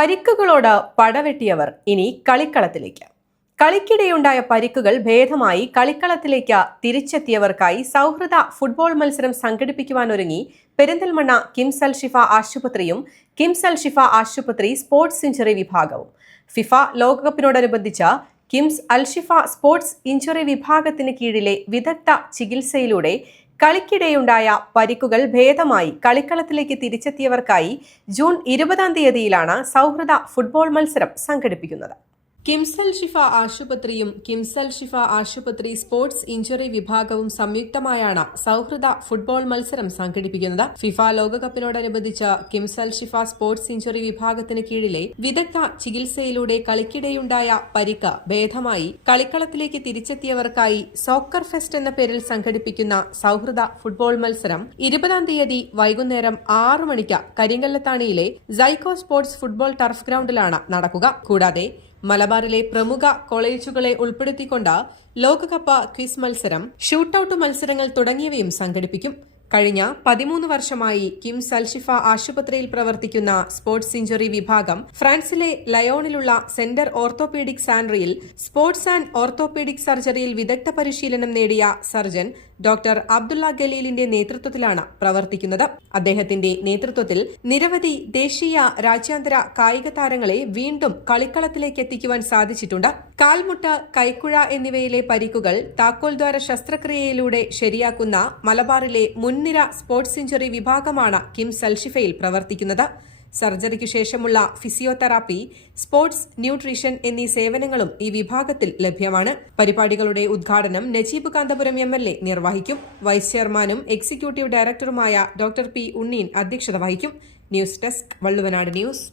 പരിക്കുകളോട് പടവെട്ടിയവർ ഇനി കളിക്കളത്തിലേക്ക്. കളിക്കിടെയുണ്ടായ പരിക്കുകൾ ഭേദമായി കളിക്കളത്തിലേക്ക് തിരിച്ചെത്തിയവർക്കായി സൗഹൃദ ഫുട്ബോൾ മത്സരം സംഘടിപ്പിക്കുവാനൊരുങ്ങി പെരിന്തൽമണ്ണ കിംസ് അൽ ഷിഫ ആശുപത്രിയും കിംസ് അൽ ഷിഫ ആശുപത്രി സ്പോർട്സ് ഇഞ്ചുറി വിഭാഗവും. ഫിഫ ലോകകപ്പിനോടനുബന്ധിച്ച് കിംസ് അൽ ഷിഫ സ്പോർട്സ് ഇഞ്ചുറി വിഭാഗത്തിന് കീഴിലെ വിദഗ്ധ ചികിത്സയിലൂടെ കളിക്കിടെയുണ്ടായ പരിക്കുകൾ ഭേദമായി കളിക്കളത്തിലേക്ക് തിരിച്ചെത്തിയവർക്കായി ജൂൺ 20 സൗഹൃദ ഫുട്ബോൾ മത്സരം സംഘടിപ്പിക്കുന്നത്. കിംസ് അൽ ഷിഫ ആശുപത്രിയും കിംസ് അൽ ഷിഫ ആശുപത്രി സ്പോർട്സ് ഇഞ്ചുറി വിഭാഗവും സംയുക്തമായാണ് സൗഹൃദ ഫുട്ബോൾ മത്സരം സംഘടിപ്പിക്കുന്നത്. ഫിഫ ലോകകപ്പിനോടനുബന്ധിച്ച് കിംസ് അൽ ഷിഫ സ്പോർട്സ് ഇഞ്ചുറി വിഭാഗത്തിന് കീഴിലെ വിദഗ്ധ ചികിത്സയിലൂടെ കളിക്കിടെയുണ്ടായ പരിക്ക് ഭേദമായി കളിക്കളത്തിലേക്ക് തിരിച്ചെത്തിയവർക്കായി സോക്കർ ഫെസ്റ്റ് എന്ന പേരിൽ സംഘടിപ്പിക്കുന്ന സൗഹൃദ ഫുട്ബോൾ മത്സരം 20 വൈകുന്നേരം 6 മണിക്ക് കരിങ്കല്ലത്താണിയിലെ സൈക്കോ സ്പോർട്സ് ഫുട്ബോൾ ടർഫ് ഗ്രൗണ്ടിലാണ് നടക്കുക. കൂടാതെ മലബാറിലെ പ്രമുഖ കോളേജുകളെ ഉൾപ്പെടുത്തിക്കൊണ്ട് ലോകകപ്പ് ക്വിസ് മത്സരം, ഷൂട്ടൌട്ട് മത്സരങ്ങൾ തുടങ്ങിയവയും സംഘടിപ്പിക്കും. കഴിഞ്ഞ 13 വർഷമായി കിംസ് അൽ ഷിഫ ആശുപത്രിയിൽ പ്രവർത്തിക്കുന്ന സ്പോർട്സ് ഇഞ്ചുറി വിഭാഗം ഫ്രാൻസിലെ ലയോണിലുള്ള സെന്റർ ഓർത്തോപീഡിക് സാൻട്രിയിൽ സ്പോർട്സ് ആൻഡ് ഓർത്തോപീഡിക് സർജറിയിൽ വിദഗ്ധ പരിശീലനം നേടിയ സർജൻ ഡോക്ടർ അബ്ദുള്ള ഗലീലിന്റെ നേതൃത്വത്തിലാണ് പ്രവർത്തിക്കുന്നത്. അദ്ദേഹത്തിന്റെ നേതൃത്വത്തിൽ നിരവധി ദേശീയ രാജ്യാന്തര കായിക താരങ്ങളെ വീണ്ടും കളിക്കളത്തിലേക്ക് എത്തിക്കുവാൻ സാധിച്ചിട്ടുണ്ട്. കാൽമുട്ട്, കൈക്കുഴ എന്നിവയിലെ പരിക്കുകൾ താക്കോൽദ്വാര ശസ്ത്രക്രിയയിലൂടെ ശരിയാക്കുന്ന മലബാറിലെ മുൻനിര സ്പോർട്സ് ഇഞ്ചുറി വിഭാഗമാണ് കിംസ് അൽ ഷിഫയിൽ പ്രവർത്തിക്കുന്നത്. സർജറിക്കു ശേഷമുള്ള ഫിസിയോതെറാപ്പി, സ്പോർട്സ് ന്യൂട്രീഷൻ എന്നീ സേവനങ്ങളും ഈ വിഭാഗത്തിൽ ലഭ്യമാണ്. പരിപാടികളുടെ ഉദ്ഘാടനം നജീബ് കാന്തപുരം MLA നിർവഹിക്കും. വൈസ് ചെയർമാനും എക്സിക്യൂട്ടീവ് ഡയറക്ടറുമായ ഡോക്ടർ P. ഉണ്ണീൻ അധ്യക്ഷത വഹിക്കും. News desk, Valluvanad news.